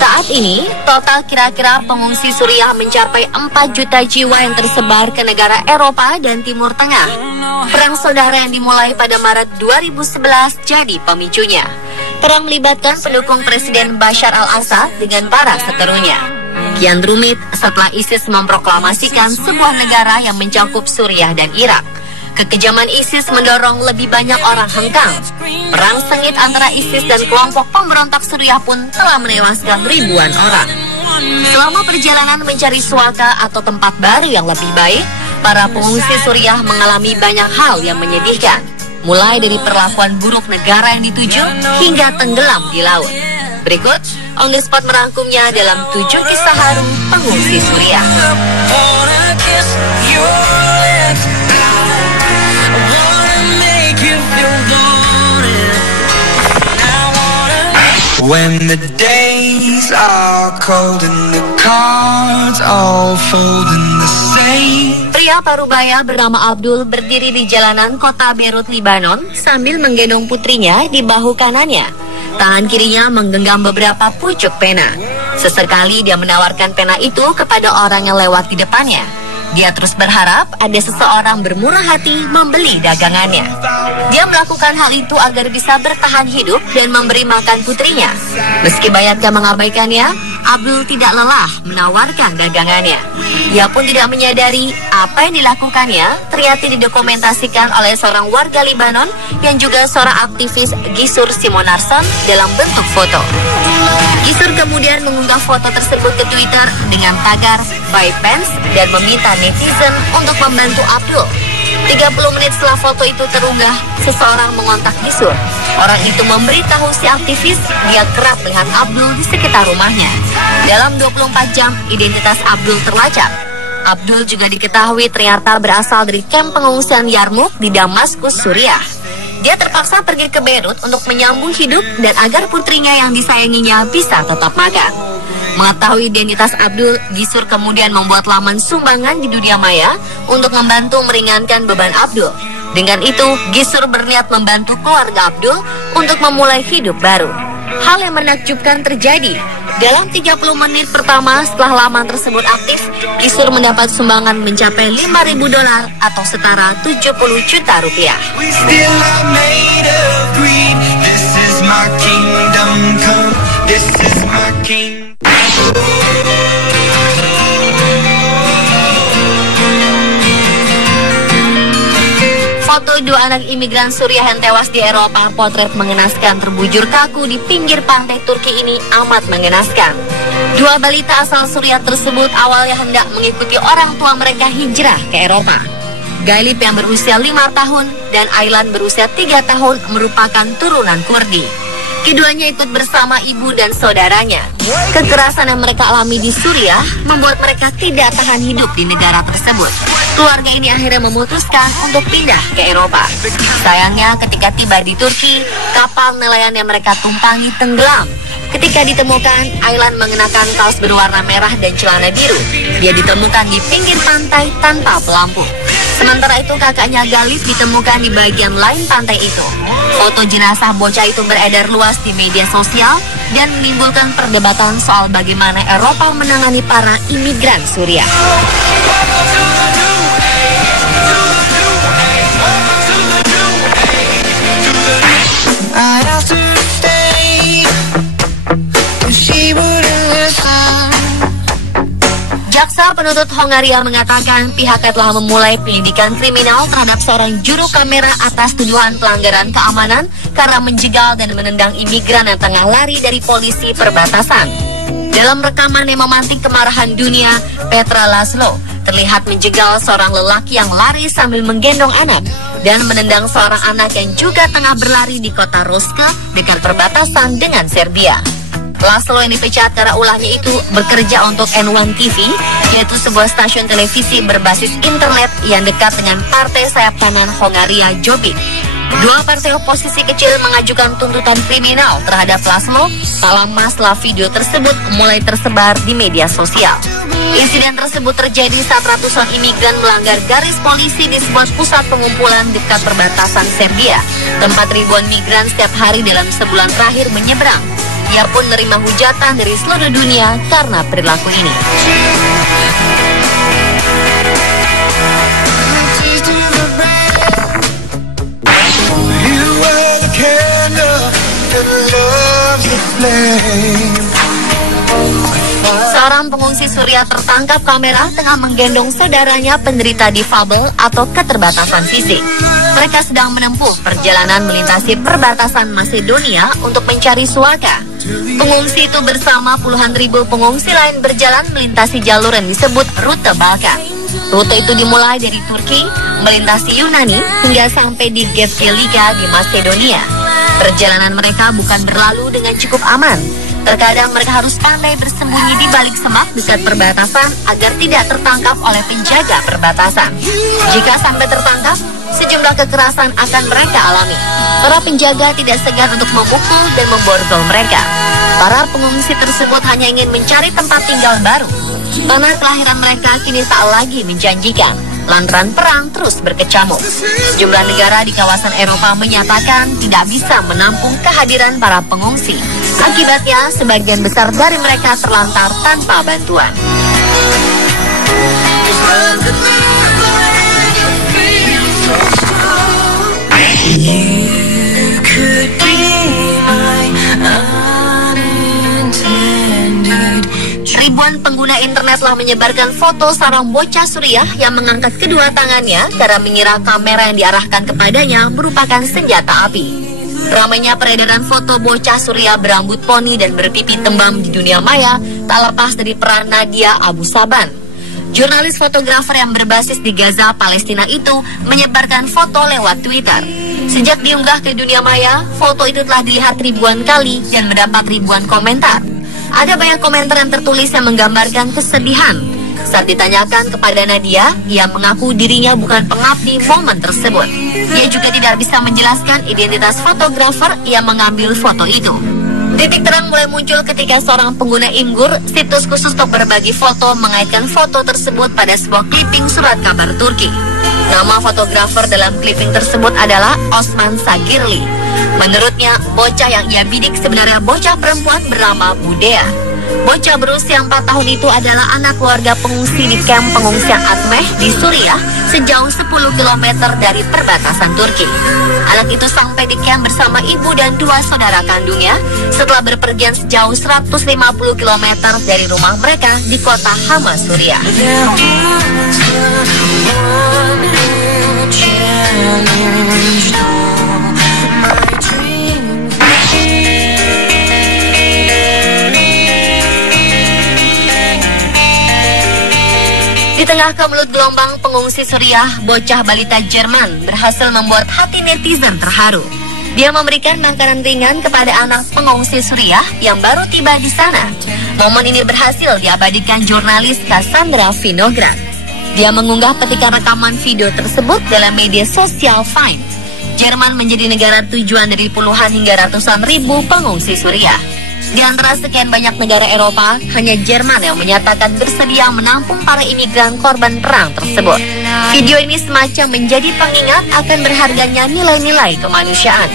Saat ini, total kira-kira pengungsi Suriah mencapai 4 juta jiwa yang tersebar ke negara Eropa dan Timur Tengah. Perang saudara yang dimulai pada Maret 2011 jadi pemicunya. Perang melibatkan pendukung Presiden Bashar al-Assad dengan para seterunya. Kian rumit setelah ISIS memproklamasikan sebuah negara yang mencakup Suriah dan Irak. Kekejaman ISIS mendorong lebih banyak orang hengkang. Perang sengit antara ISIS dan kelompok pemberontak Suriah pun telah menewaskan ribuan orang. Selama perjalanan mencari suaka atau tempat baru yang lebih baik, para pengungsi Suriah mengalami banyak hal yang menyedihkan. Mulai dari perlakuan buruk negara yang dituju hingga tenggelam di laut. Berikut, On The Spot merangkumnya dalam 7 kisah haru pengungsi Suriah. When the days are cold and the cards all fold in the same. Pria parubaya bernama Abdul berdiri di jalanan kota Beirut, Lebanon sambil menggendong putrinya di bahu kanannya. Tangan kirinya menggenggam beberapa pucuk pena. Sesekali dia menawarkan pena itu kepada orang yang lewat di depannya. Dia terus berharap ada seseorang bermurah hati membeli dagangannya. Dia melakukan hal itu agar bisa bertahan hidup dan memberi makan putrinya. Meski banyak yang mengabaikannya, Abdul tidak lelah menawarkan dagangannya. Ia pun tidak menyadari apa yang dilakukannya ternyata didokumentasikan oleh seorang warga Lebanon yang juga seorang aktivis Gisur Simonarson dalam bentuk foto. Gisur kemudian mengunggah foto tersebut ke Twitter dengan tagar "Buy Pants" dan meminta netizen untuk membantu Abdul. 30 menit setelah foto itu terunggah, seseorang mengontak Gisur. Orang itu memberitahu si aktivis dia kerap melihat Abdul di sekitar rumahnya. Dalam 24 jam, identitas Abdul terlacak. Abdul juga diketahui ternyata berasal dari kamp pengungsian Yarmouk di Damaskus, Suriah. Dia terpaksa pergi ke Beirut untuk menyambung hidup dan agar putrinya yang disayanginya bisa tetap makan. Mengetahui identitas Abdul, Gisur kemudian membuat laman sumbangan di dunia maya untuk membantu meringankan beban Abdul. Dengan itu, Gisur berniat membantu keluarga Abdul untuk memulai hidup baru. Hal yang menakjubkan terjadi. Dalam 30 menit pertama setelah laman tersebut aktif, Gisur mendapat sumbangan mencapai $5.000 atau setara 70 juta rupiah. Foto dua anak imigran Suriah yang tewas di Eropa, potret mengenaskan terbujur kaku di pinggir pantai Turki ini amat mengenaskan. Dua balita asal Suriah tersebut awalnya hendak mengikuti orang tua mereka hijrah ke Eropa. Galip yang berusia 5 tahun dan Aylan berusia 3 tahun merupakan turunan Kurdi. Keduanya ikut bersama ibu dan saudaranya. Kekerasan yang mereka alami di Suriah membuat mereka tidak tahan hidup di negara tersebut. Keluarga ini akhirnya memutuskan untuk pindah ke Eropa. Sayangnya ketika tiba di Turki, kapal nelayan yang mereka tumpangi tenggelam. Ketika ditemukan, Aylan mengenakan kaos berwarna merah dan celana biru. Dia ditemukan di pinggir pantai tanpa pelampung. Sementara itu kakaknya Galip ditemukan di bagian lain pantai itu. Foto jenazah bocah itu beredar luas di media sosial dan menimbulkan perdebatan soal bagaimana Eropa menangani para imigran Suriah. Jaksa penuntut Hongaria mengatakan pihaknya telah memulai penyelidikan kriminal terhadap seorang juru kamera atas tuduhan pelanggaran keamanan karena menjegal dan menendang imigran yang tengah lari dari polisi perbatasan. Dalam rekaman yang memantik kemarahan dunia, Petra Laszlo terlihat menjegal seorang lelaki yang lari sambil menggendong anak dan menendang seorang anak yang juga tengah berlari di kota Roška dekat perbatasan dengan Serbia. Laszlo yang dipecat karena ulahnya itu bekerja untuk N1 TV, yaitu sebuah stasiun televisi berbasis internet yang dekat dengan partai sayap kanan Hongaria Jobbik. Dua partai oposisi kecil mengajukan tuntutan kriminal terhadap Laszlo tak lama setelah video tersebut mulai tersebar di media sosial. Insiden tersebut terjadi saat ratusan imigran melanggar garis polisi di sebuah pusat pengumpulan dekat perbatasan Serbia, tempat ribuan migran setiap hari dalam sebulan terakhir menyeberang. Ia pun menerima hujatan dari seluruh dunia karena perilaku ini. Seorang pengungsi Suriah tertangkap kamera tengah menggendong saudaranya penderita difabel atau keterbatasan fisik. Mereka sedang menempuh perjalanan melintasi perbatasan Macedonia untuk mencari suaka. Pengungsi itu bersama puluhan ribu pengungsi lain berjalan melintasi jalur yang disebut Rute Balkan. Rute itu dimulai dari Turki, melintasi Yunani, hingga sampai di Gevgelika di Macedonia. Perjalanan mereka bukan berlalu dengan cukup aman. Terkadang mereka harus pandai bersembunyi di balik semak dekat perbatasan agar tidak tertangkap oleh penjaga perbatasan. Jika sampai tertangkap, sejumlah kekerasan akan mereka alami. Para penjaga tidak segan untuk memukul dan memborgol mereka. Para pengungsi tersebut hanya ingin mencari tempat tinggal baru. Tanah kelahiran mereka kini tak lagi menjanjikan, lantaran perang terus berkecamuk. Sejumlah negara di kawasan Eropa menyatakan tidak bisa menampung kehadiran para pengungsi. Akibatnya, sebagian besar dari mereka terlantar tanpa bantuan. Ribuan pengguna internet telah menyebarkan foto seorang bocah Suriah yang mengangkat kedua tangannya karena mengira kamera yang diarahkan kepadanya merupakan senjata api. Ramainya peredaran foto bocah Suriah berambut poni dan berpipi tembam di dunia maya tak lepas dari peran Nadia Abu Saban. Jurnalis fotografer yang berbasis di Gaza, Palestina itu menyebarkan foto lewat Twitter. Sejak diunggah ke dunia maya, foto itu telah dilihat ribuan kali dan mendapat ribuan komentar. Ada banyak komentar yang tertulis yang menggambarkan kesedihan. Saat ditanyakan kepada Nadia, ia mengaku dirinya bukan pengabdi momen tersebut. Ia juga tidak bisa menjelaskan identitas fotografer yang mengambil foto itu. Titik terang mulai muncul ketika seorang pengguna Imgur, situs khusus untuk berbagi foto, mengaitkan foto tersebut pada sebuah clipping surat kabar Turki. Nama fotografer dalam clipping tersebut adalah Osman Sagirli. Menurutnya, bocah yang ia bidik sebenarnya bocah perempuan bernama Budea. Bocah berusia 4 tahun itu adalah anak warga pengungsi di kamp pengungsian Atmeh di Suriah sejauh 10 km dari perbatasan Turki. Anak itu sampai di kamp bersama ibu dan 2 saudara kandungnya setelah berpergian sejauh 150 km dari rumah mereka di kota Hama, Suriah. Di tengah kemelut gelombang pengungsi Suriah, bocah balita Jerman berhasil membuat hati netizen terharu. Dia memberikan makanan ringan kepada anak pengungsi Suriah yang baru tiba di sana. Momen ini berhasil diabadikan jurnalis Cassandra Vinograd. Dia mengunggah petikan rekaman video tersebut dalam media sosial Vine. Jerman menjadi negara tujuan dari puluhan hingga ratusan ribu pengungsi Suriah. Di antara sekian banyak negara Eropa, hanya Jerman yang menyatakan bersedia menampung para imigran korban perang tersebut. Video ini semacam menjadi pengingat akan berharganya nilai-nilai kemanusiaan.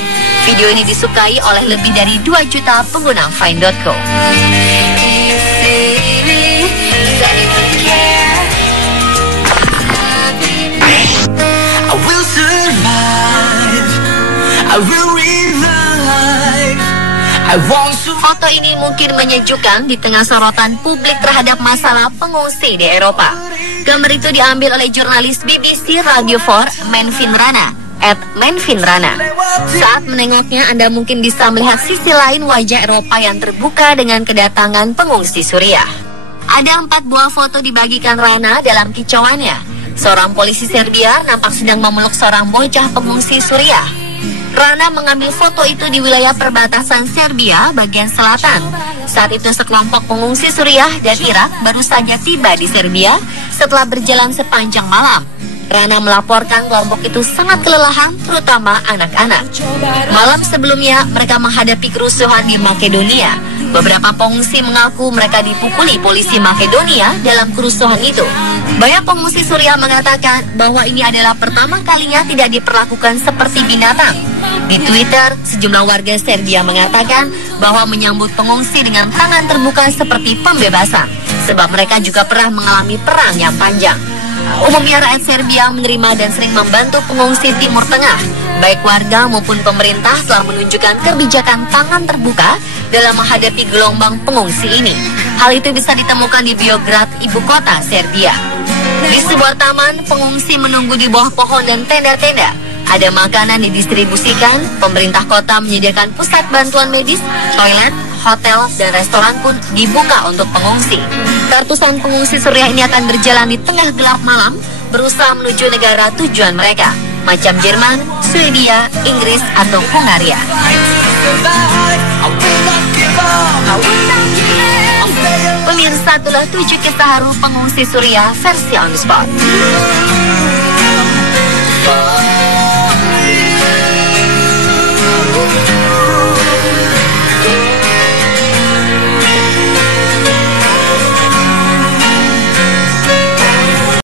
Video ini disukai oleh lebih dari 2 juta pengguna Vine.co. Foto ini mungkin menyejukkan di tengah sorotan publik terhadap masalah pengungsi di Eropa. Gambar itu diambil oleh jurnalis BBC Radio 4 Menvin Rana @menvinrana. Saat menengoknya, Anda mungkin bisa melihat sisi lain wajah Eropa yang terbuka dengan kedatangan pengungsi Suriah. Ada 4 buah foto dibagikan Rana dalam kicauannya. Seorang polisi Serbia nampak sedang memeluk seorang bocah pengungsi Suriah. Rana mengambil foto itu di wilayah perbatasan Serbia bagian selatan. Saat itu sekelompok pengungsi Suriah dan Irak baru saja tiba di Serbia setelah berjalan sepanjang malam. Rana melaporkan kelompok itu sangat kelelahan, terutama anak-anak. Malam sebelumnya, mereka menghadapi kerusuhan di Makedonia. Beberapa pengungsi mengaku mereka dipukuli polisi Makedonia dalam kerusuhan itu. Banyak pengungsi Suriah mengatakan bahwa ini adalah pertama kalinya tidak diperlakukan seperti binatang. Di Twitter, sejumlah warga Serbia mengatakan bahwa menyambut pengungsi dengan tangan terbuka seperti pembebasan, sebab mereka juga pernah mengalami perang yang panjang. Umumnya rakyat Serbia menerima dan sering membantu pengungsi Timur Tengah. Baik warga maupun pemerintah telah menunjukkan kebijakan tangan terbuka dalam menghadapi gelombang pengungsi ini. Hal itu bisa ditemukan di Beograd, ibu kota Serbia. Di sebuah taman, pengungsi menunggu di bawah pohon dan tenda-tenda. Ada makanan didistribusikan, pemerintah kota menyediakan pusat bantuan medis, toilet, hotel, dan restoran pun dibuka untuk pengungsi. Ratusan pengungsi Suriah ini akan berjalan di tengah gelap malam, berusaha menuju negara tujuan mereka, macam Jerman, Swedia, Inggris, atau Hungaria. Pemirsa, itulah 7 kisah haru pengungsi Suriah versi On The Spot.